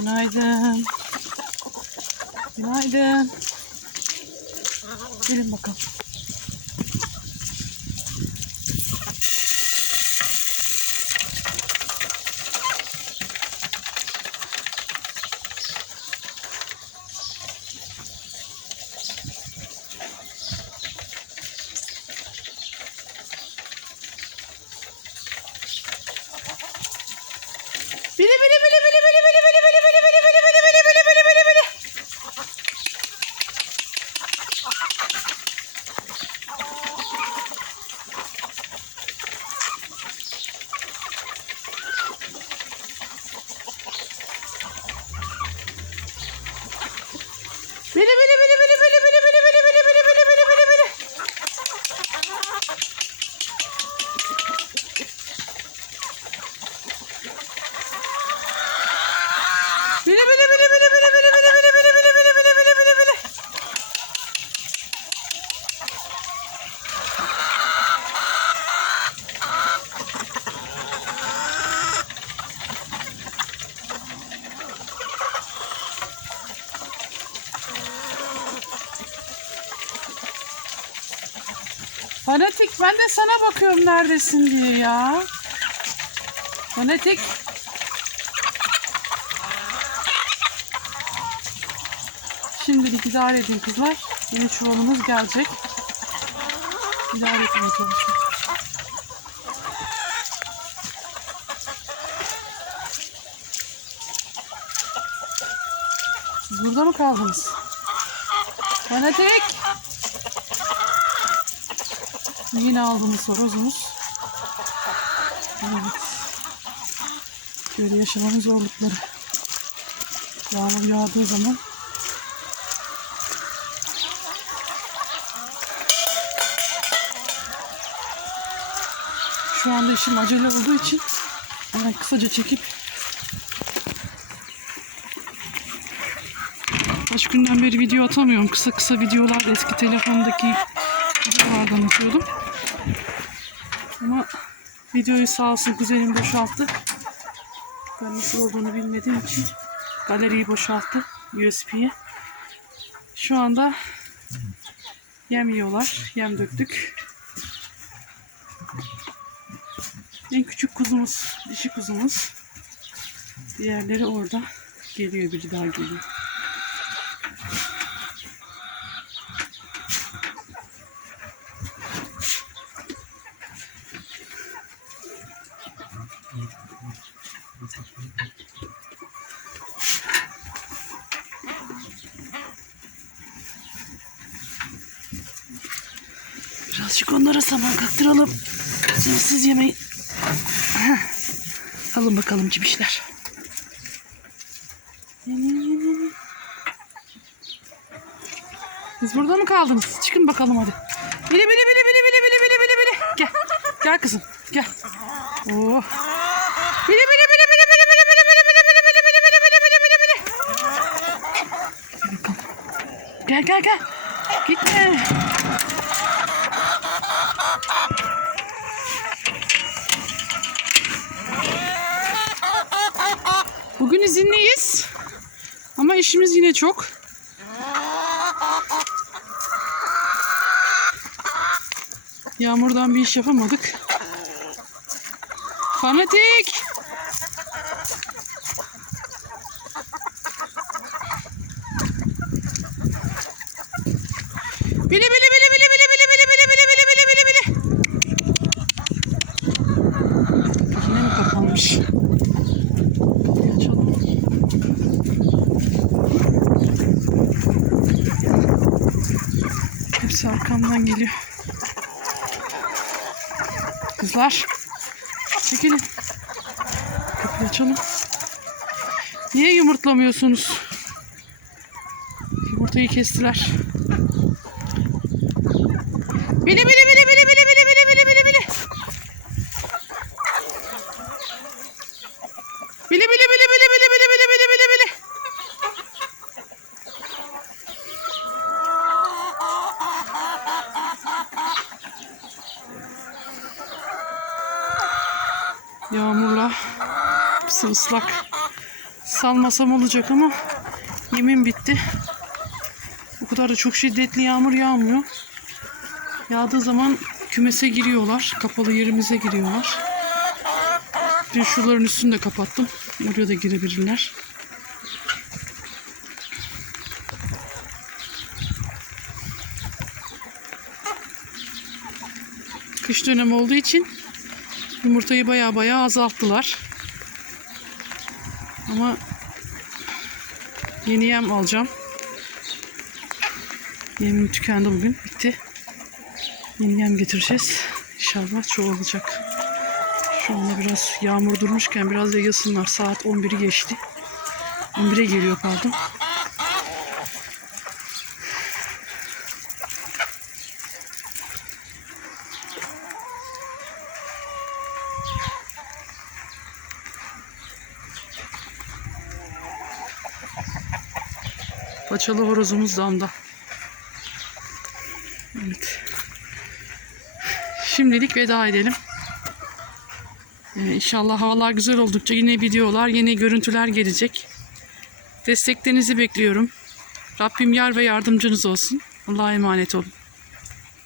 Günaydın. Günaydın. Gelin bakalım. Bili bili Seni beni beni. Fanatik ben de sana bakıyorum neredesin diye ya. Fanatik. Şimdilik idare edin kızlar. Yeni çuvalımız gelecek. İdare etmeye çalışın. Burada mı kaldınız? Fanatik. Yine aldığımız horozumuz. Evet. Böyle yaşamanın zorlukları. Yağmur yağdığı zaman Şu anda işim acele olduğu için hemen kısaca çekip Kaç günden beri video atamıyorum. Kısa kısa videolar eski telefondaki videolardan atıyordum. Ama videoyu sağ olsun kuzenim boşalttı. Ben nasıl olduğunu bilmediğim için galeriyi boşalttı USB'ye. Şu anda yem yiyorlar. Yem döktük. En küçük kuzumuz, dişi kuzumuz. Diğerleri orada. Geliyor biri daha geliyor. Birazcık onlara saman kaktıralım. Sessiz yemeyin. Heh. Alın bakalım cibişler. Siz burada mı kaldınız? Çıkın bakalım hadi. Bili bili bili bili bili bili bili bili bili. Gel. Gel kızım. Gel. Oh. Bili bili bili bili bili bili bili bili bili bili bili bili bili bili bili bili bili. Gel gel gel. Gitme. Bugün izinliyiz. Ama işimiz yine çok. Yağmurdan bir iş yapamadık. Fanatik! Bili bili Hepsi arkamdan geliyor. Kızlar. Çekilin. Kapıyı açalım. Niye yumurtlamıyorsunuz? Yumurtayı kestiler. Bili bili bili bili bili bili bili bili bili bili. Bili bili bili bili bili bili bili bili bili bili. Yağmurla hepsi ıslak. salmasam olacak ama yemin bitti. O kadar da çok şiddetli yağmur yağmıyor. Yağdığı zaman kümese giriyorlar. Kapalı yerimize giriyorlar. Dün şuların üstünü de kapattım. Oraya da girebilirler. Kış dönemi olduğu için yumurtayı baya baya azalttılar. Ama yeni yem alacağım. Yemim tükendi bugün. Bitti. Yeni yem getireceğiz. İnşallah çoğalacak. Şu anda biraz yağmur durmuşken biraz da yasınlar. Saat 11'i geçti. 11'e geliyor pardon. Paçalı horozumuz damda. Evet. Şimdilik veda edelim. Ee, inşallah havalar güzel oldukça yine videolar, yeni görüntüler gelecek. Desteklerinizi bekliyorum. Rabbim yar ve yardımcınız olsun. Allah'a emanet olun.